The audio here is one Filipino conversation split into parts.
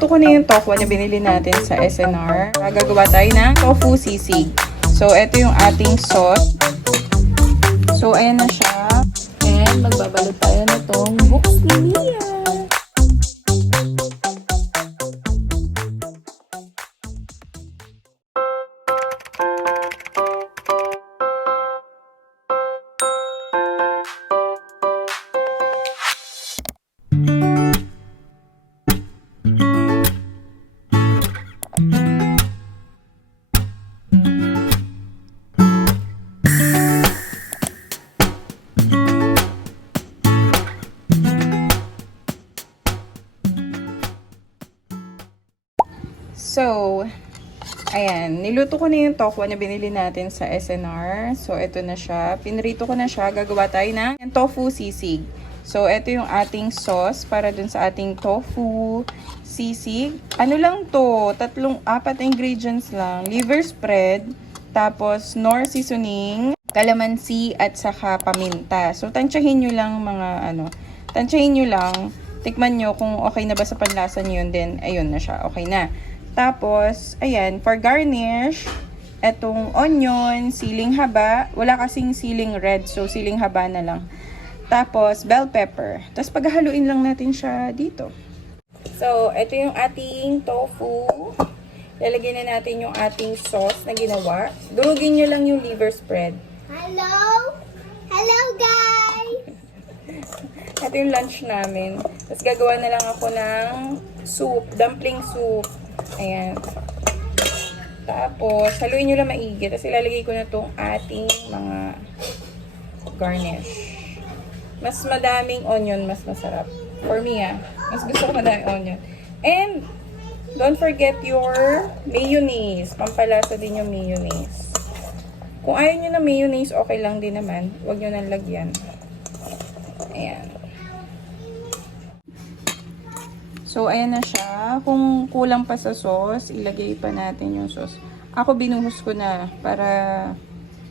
niluto ko na yung tofu na binili natin sa SNR. Gagawa tayo ng tofu sisig. So, ito yung ating sauce. So, ayan na siya. And magbabalot tayo na itong buksiniya. So, ayan. Niluto ko na yung tofu na binili natin sa SNR. So, ito na siya. Pinrito ko na siya. Gagawa tayo ng tofu sisig. So, ito yung ating sauce para dun sa ating tofu sisig. Ano lang to? Apat na ingredients lang. Liver spread, tapos nor seasoning, calamansi, at saka paminta. So, tansyahin nyo lang tansyahin nyo lang. Tikman nyo kung okay na ba sa panlasa nyo yun. Then, ayun na siya. Okay na. Tapos, ayan, for garnish, etong onion, siling haba. Wala kasing siling red, so siling haba na lang. Tapos, bell pepper. Tapos, paghahaluin lang natin siya dito. So, ito yung ating tofu. Lalagyan na natin yung ating sauce na ginawa. Durugin nyo lang yung liver spread. Hello? Hello, guys! Ito yung lunch namin. Tapos, gagawa na lang ako ng soup, dumpling soup. Ayan. Tapos, haluin nyo lang maigi. Tapos, ilalagay ko na itong ating mga garnish. Mas madaming onion, mas masarap. For me, mas gusto ko madaming onion. And, don't forget your mayonnaise. Pampalasa din yung mayonnaise. Kung ayaw nyo na mayonnaise, okay lang din naman. Huwag nyo nang lagyan. Ayan. So, ayan na siya. Kung kulang pa sa sauce, ilagay pa natin yung sauce. Ako, binuhos ko na para...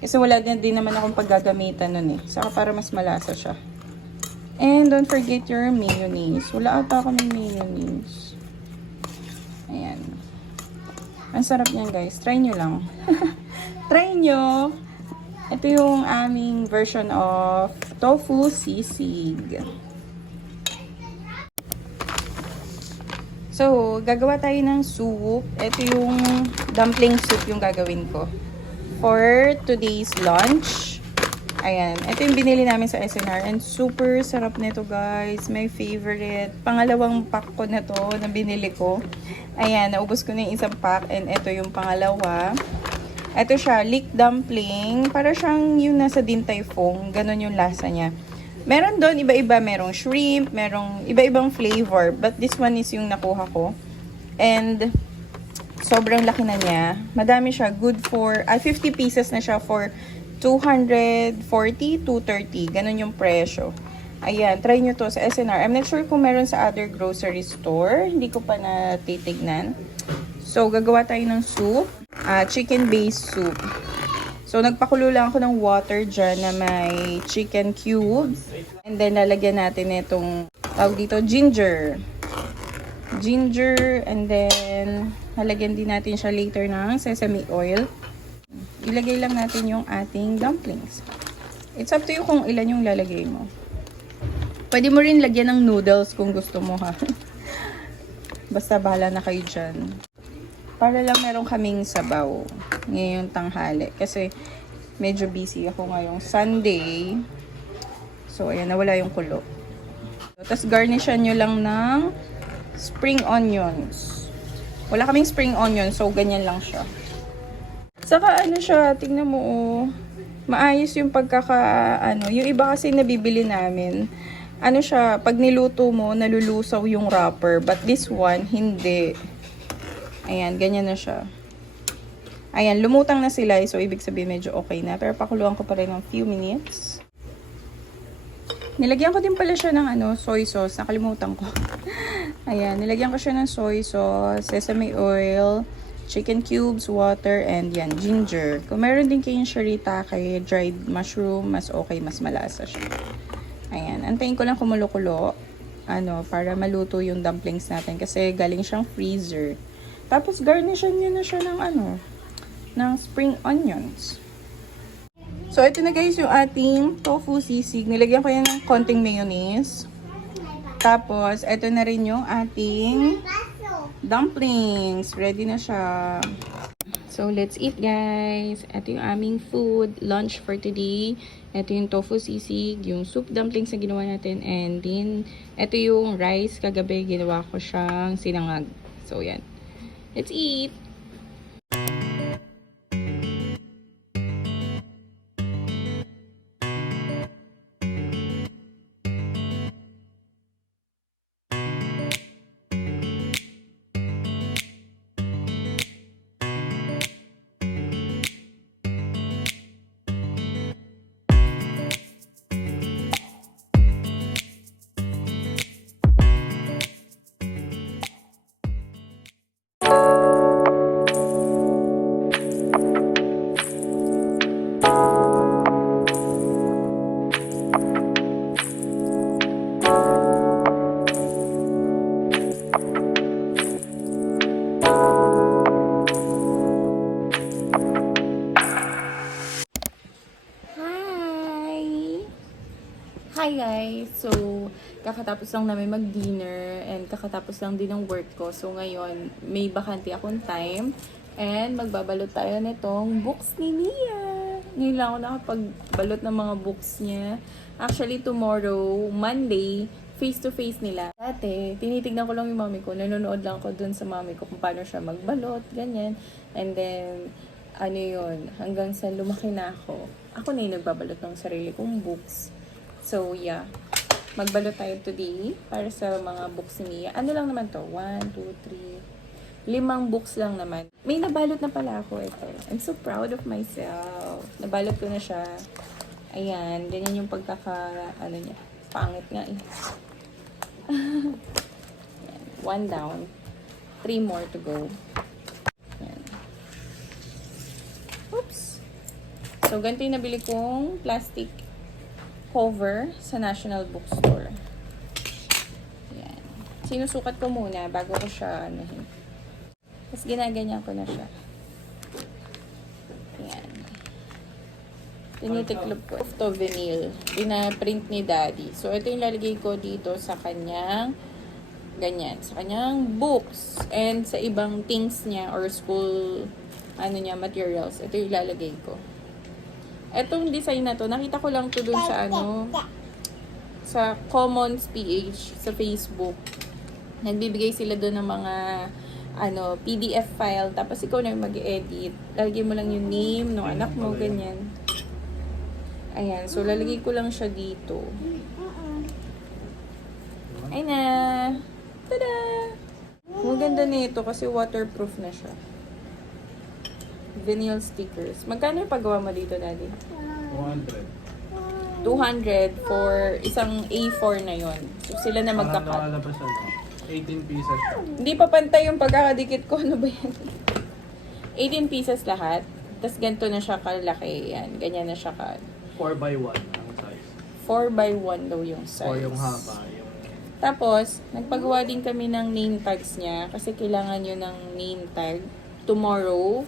Kasi wala din naman akong paggagamitan nun eh. Saka para mas malasa siya. And don't forget your mayonnaise. Wala ata ako ng mayonnaise. Ayan. Ang sarap niyan, guys. Try nyo lang. Try nyo. Ito yung aming version of tofu sisig. So, gagawa tayo ng soup. Ito yung dumpling soup yung gagawin ko for today's lunch. Ayan. Ito yung binili namin sa SNR and super sarap nito, guys. My favorite. Pangalawang pack ko na to na binili ko. Ayan. Naubos ko na yung isang pack and ito yung pangalawa. Ito siya, leek dumpling. Para siyang yung nasa Din Tai Fung. Ganon yung lasa niya. Meron doon, iba-iba. Merong shrimp, merong iba-ibang flavor. But this one is yung nakuha ko. And, sobrang laki na niya. Madami siya. Good for, 50 pieces na siya for 240, 230. Ganon yung presyo. Ayan, try nyo to sa SNR. I'm not sure kung meron sa other grocery store. Hindi ko pa natitignan. So, gagawa tayo ng soup. Chicken-based soup. So, nagpakulo lang ako ng water dyan na may chicken cubes. And then, lalagyan natin itong, tawag dito, ginger. Ginger. And then, lalagyan din natin siya later ng sesame oil. Ilagay lang natin yung ating dumplings. It's up to you kung ilan yung lalagay mo. Pwede mo rin lagyan ng noodles kung gusto mo, ha. Basta bahala na kayo dyan. Para lang meron kaming sabaw ngayong tanghali. Kasi medyo busy ako ngayong Sunday. So, ayan, nawala yung kulo. Tapos, garnishan nyo lang ng spring onions. Wala kaming spring onions, so ganyan lang siya. Saka, ano siya, tingnan mo, oh. Maayos yung yung iba kasi nabibili namin. Ano siya, pag niluto mo, nalulusaw yung wrapper. But this one, hindi. Ayan, ganyan na siya. Ayan, lumutang na sila. So, ibig sabihin medyo okay na. Pero pakuluan ko pa rin ng few minutes. Nilagyan ko din pala siya ng soy sauce. Nakalimutan ko. Ayan, nilagyan ko siya ng soy sauce, sesame oil, chicken cubes, water, and yan, ginger. Kung meron din kayong shirataki, dried mushroom, mas okay, mas malasa siya. Ayan, antayin ko lang kumulo-kulo. para maluto yung dumplings natin kasi galing siyang freezer. Tapos garnishan niyo na siya ng ng spring onions. So ito na guys yung ating tofu sisig. Nilagyan ko yan ng konting mayonnaise. Tapos ito na rin yung ating dumplings. Ready na siya. So, let's eat guys. Ito yung aming food, lunch for today. Ito yung tofu sisig, yung soup dumplings na ginawa natin. And then, ito yung rice. Kagabi, ginawa ko siyang sinangag. So, yan. Let's eat! Hi guys! So, kakatapos lang namin mag-dinner and kakatapos lang din ng work ko. So, ngayon, may bakante akong time and magbabalot tayo nitong books ni Nia. Ngayon lang ako nakapagbalot ng mga books niya. Actually, tomorrow, Monday, face-to-face nila. Dati, tinitignan ko lang yung mami ko. Nanonood lang ako dun sa mami ko kung paano siya magbalot, ganyan. And then, hanggang sa lumaki na ako. Ako na yung nagbabalot ng sarili kong books. So, yeah. Magbalot tayo today para sa mga books ni Mia. Ano lang naman to? 1, 2, 3. 5 books lang naman. May nabalot na pala ako ito. I'm so proud of myself. Nabalot ko na siya. Ayan. Ganyan yung niya. Pangit nga eh. Ayan. 1 down. 3 more to go. Ayan. Oops. So, ganito yung nabili kong plastic cover sa National Bookstore. Yan. Sinusukat ko muna bago ko siya Tapos ginaganyan ko na siya. Yan. Tinitiklop ko. Ito vinyl. Pinaprint ni Daddy. So, ito yung lalagay ko dito sa kanyang sa kanyang books. And sa ibang things niya or school materials. Ito yung lalagay ko. Etong design na to, nakita ko lang to dun sa sa Commons PH sa Facebook. Nagbibigay sila dun ng mga PDF file, tapos ikaw na yung mag-edit. Lalagay mo lang yung name ng anak mo, ganyan. Ayan, so lalagay ko lang siya dito. Ay na! Tada! Maganda nito kasi waterproof na siya. Vinyl stickers. Magkano yung paggawa mo dito, Daddy? 200. 200 for isang A4 na yon. So, sila na magkakat. Parang nakalabas 18 pieces. Hindi pa pantay yung pagkakadikit ko. Ano ba yan? 18 pieces lahat. Tapos ganito na siya kalaki. Yan. Ganyan na siya 4x1 ang size. 4x1 daw yung size. O yung haba. Tapos, nagpagawa din kami ng name tags niya. Kasi kailangan yun ng name tag. Tomorrow,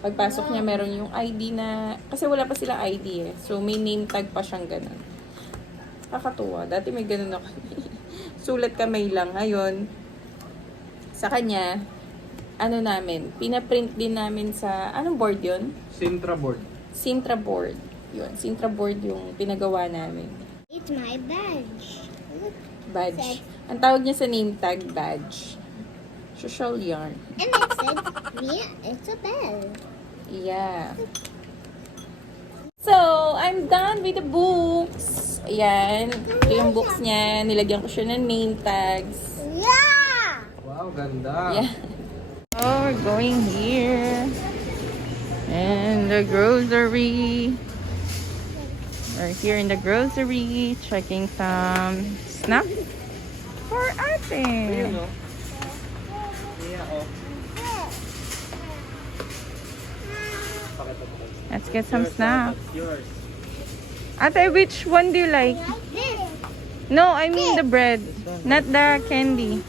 pagpasok niya, meron yung ID na, kasi wala pa sila ID eh. So, may name tag pa siyang ganun. Kakatuwa. Dati may ganun ako. Sulat kamay lang. Ngayon, sa kanya, pinaprint din namin sa, anong board yun? Sintra board. Sintra board. Yun, Sintra board yung pinagawa namin. It's my badge. Badge. Ang tawag niya sa name tag, badge. Social yarn. And it said, Mia, it's a bell. Yeah. So, I'm done with the books. Ayan. Ito yung books niya. Nilagyan ko siya ng name tags. Yeah! Wow, ganda. Yeah. Oh, we're going here. And the grocery. We're here in the grocery. Checking some snacks for ate. Ayun, no? Yeah, oh. Let's get some Yours, snacks. Yours. Ate, which one do you like? This. No, I mean the bread. Not the candy.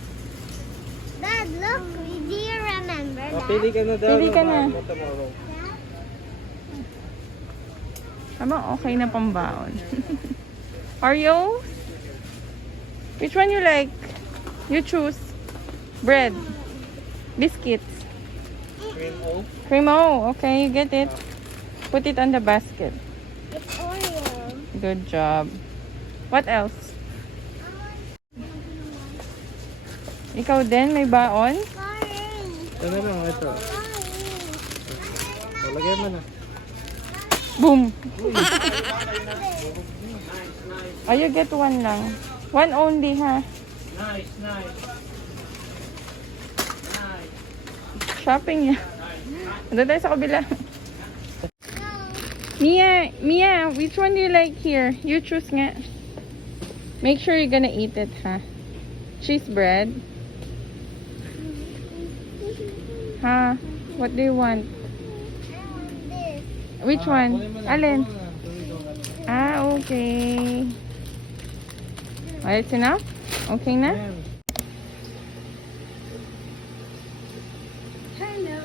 Dad, look. Do you remember that? Pili ka na daw. Pili ka na. Mo tomorrow. Tama, okay na pambaon. Oreo? Which one you like? You choose. Bread. Biscuits. Cream O. Cremo. Okay, you get it. Put it on the basket. It's Oreo. Good job. What else? Ikaw din, may baon? Sorry. Ano lang, ito. Lagyan mo na. Boom! Oh, you get one lang. One only, ha? Nice, nice. Shopping niya. Doon tayo sa kabila. Mia, which one do you like here? You choose nga. Make sure you're gonna eat it, ha? Cheese bread. Ha? What do you want? I want this. Which one? Alin? Ah, okay. Oh, it's enough? Okay na? Hello!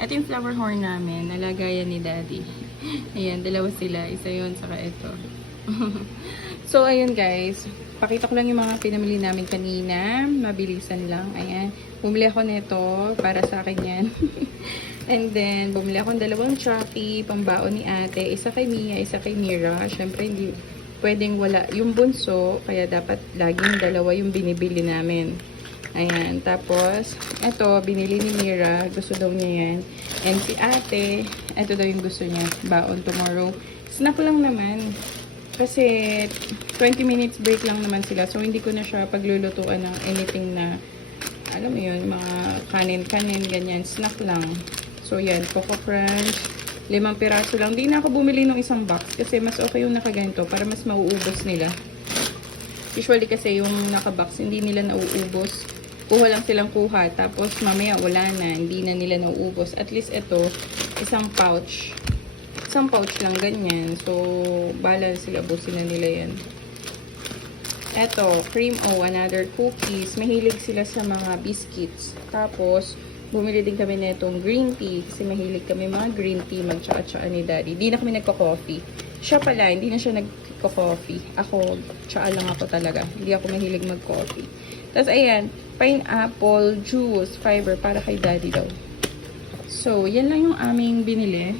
Ito yung flower horn namin. Nalagayan ni Daddy. Ayan, dalawa sila. Isa yun, saka ito. So, ayun guys. Pakita ko lang yung mga pinamili namin kanina. Mabilisan lang. Ayan. Bumili ako nito. Para sa akin yan. And then, bumili ako ng dalawang Chucky. Pambaon ni ate. Isa kay Mia, isa kay Mira. Siyempre, hindi pwedeng wala yung bunso. Kaya dapat laging dalawa yung binibili namin. Ayan. Tapos, ito, binili ni Mira. Gusto daw niya yan. And si ate, ito daw yung gusto niya. Baon tomorrow. Snack lang naman. Kasi 20 minutes break lang naman sila. So, hindi ko na siya paglulutuan ng anything na, alam mo yun, mga kanin-kanin, ganyan. Snack lang. So, yan. Coco Crunch. 5 piraso lang. Hindi na ako bumili ng isang box. Kasi mas okay yung nakaganto para mas mauubos nila. Usually kasi yung nakabox, hindi nila nauubos. Kuha lang silang kuha. Tapos, mamaya wala na. Hindi na nila nauubos. At least ito, isang pouch. Isang pouch lang ganyan. So, balance sila. Busin na nila yan. Eto, Cream O, another cookies. Mahilig sila sa mga biscuits. Tapos, bumili din kami netong green tea. Kasi mahilig kami mga green tea. Mag-tsaa-tsaa ni Daddy. Di na kami nagko-coffee. Siya pala, hindi na siya nagko-coffee. Ako, tsaa lang ako talaga. Hindi ako mahilig mag-coffee. Tapos, ayan, pineapple juice, fiber, para kay Daddy daw. So, yan lang yung aming binili.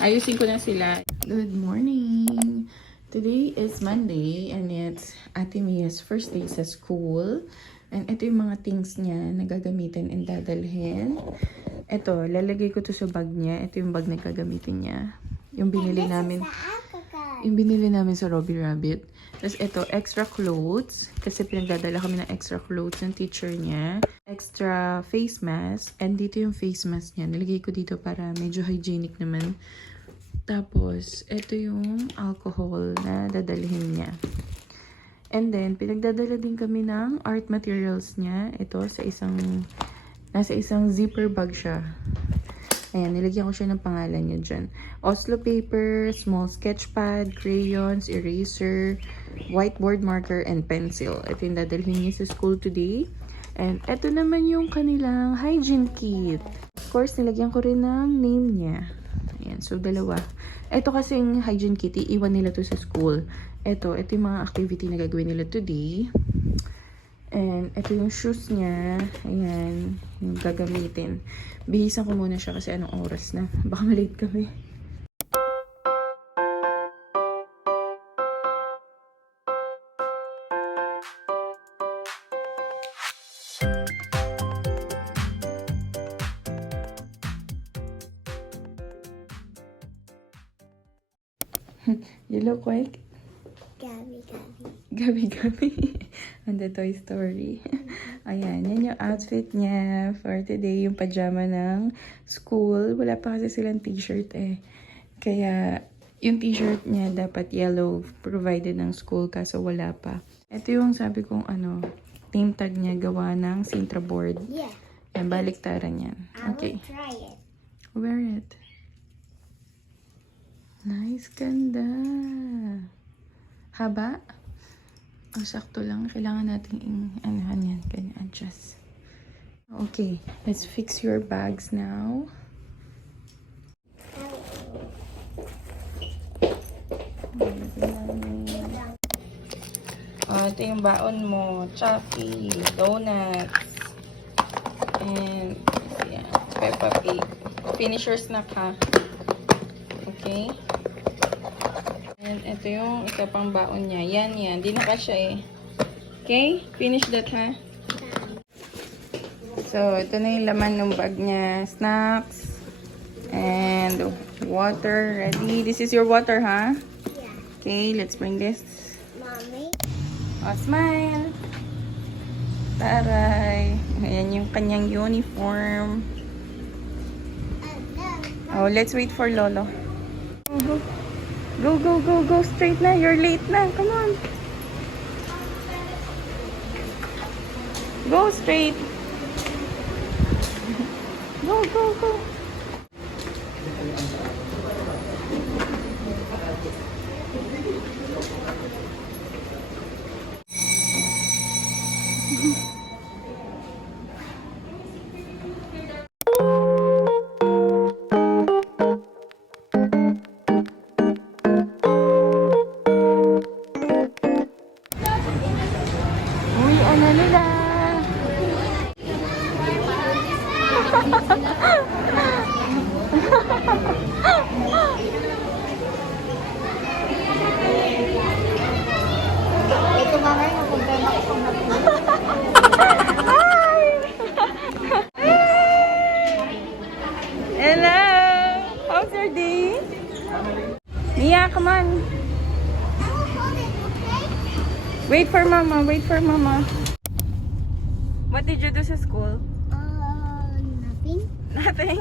Ayusin ko na sila. Good morning! Today is Monday and it's Ate Mia's first day sa school. And ito yung mga things niya na gagamitin and dadalhin. Ito, lalagay ko to sa bag niya. Ito yung bag na gagamitin niya. Yung binili namin. Yung binili namin sa Robbie Rabbit. Tapos ito, extra clothes. Kasi pinagdadala kami ng extra clothes ng teacher niya. Extra face mask. And dito yung face mask niya. Nalagay ko dito para medyo hygienic naman. Tapos, ito yung alcohol na dadalhin niya. And then, pinagdadala din kami ng art materials niya. Ito, nasa isang zipper bag siya. Ayan, nilagyan ko siya ng pangalan niya dyan. Oslo paper, small sketch pad, crayons, eraser, whiteboard marker, and pencil. Ito yung dadalhin niya sa school today. And ito naman yung kanilang hygiene kit. Of course, nilagyan ko rin ng name niya. Ayan, so dalawa. Ito kasing hygiene kit, iiwan nila to sa school. Ito yung mga activity na gagawin nila today. And ito yung shoes niya. Ayan, yung gagamitin. Bihisan ko muna siya kasi anong oras na. Baka malate kami. You look like Gabi. On the Toy Story. Ayan, yan yung outfit niya for today. Yung pajama ng school. Wala pa kasi silang t-shirt eh. Kaya, yung t-shirt niya dapat yellow provided ng school kaso wala pa. Ito yung sabi kong name tag niya gawa ng Sintra board. Yeah. Yan, baliktaran yan. Okay. I will try it. Wear it. Nice, ganda. Haba? Ang sakto lang. Kailangan natin anuhan yan. Kaya adjust. Okay. Let's fix your bags now. Ito yung baon mo. Choppy, donuts, and yeah, Peppa Pig. Finish your snack, ha? Okay? And ito yung isa pang baon niya. Yan. Di na kasya eh. Okay? Finish that, ha? So, ito na yung laman ng bag niya. Snacks. And water. Ready? This is your water, ha? Yeah. Okay, let's bring this. Mommy. Oh, smile! Taray! Ayan yung kanyang uniform. Oh, let's wait for Lolo. Go. Straight na. You're late na. Come on. Go straight. Go. Uy, ano nila? Ito mamaya napunta na ako na Hello! How's your day? Mia, come on. Wait for mama. What did you do sa school? Nothing. Nothing.